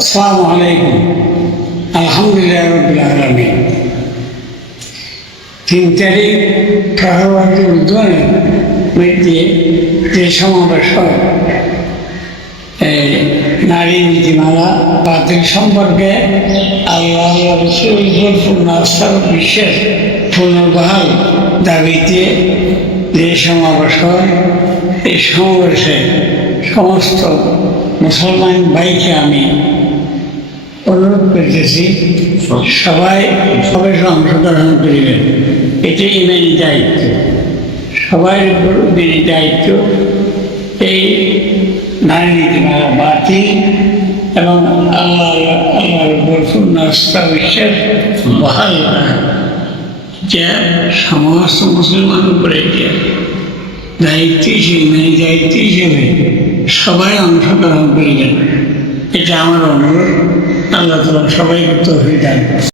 আসসালামু আলাইকুম। আলহামদুলিল্লাহ রাব্বিল আলামিন। 3 তারিখ ফেব্রুয়ারি উদ্যানের মধ্যে যে সমাবেশ হয় নারী নীতিমালা বাতিল সম্পর্কে আল্লাহ রসুল পূর্ণ আস্থার বিশ্বাস পুনর্বহাল দাবিতে যে সমাবেশ হয় এই সমাবেশে সমস্ত মুসলমান ভাইকে আমি অনুরোধ করতেছি সবাই অংশগ্রহণ করিবেন। এটি ইমানি দায়িত্ব, সবাই উপর ইমানি দায়িত্ব এই নারী নীতিমালা বাতিল এবং আল্লাহর উপর পূর্ণ আস্থা বিশ্বাস বহাল করা, যা সমস্ত মুসলমান উপরে দায়িত্ব হিসেবে ইমানি দায়িত্ব হিসেবে সবাই অংশগ্রহণ করিবেন। এটা আমার অনুরোধ। আল্লাহ তাআলা সবাইকে তৌফিক দান।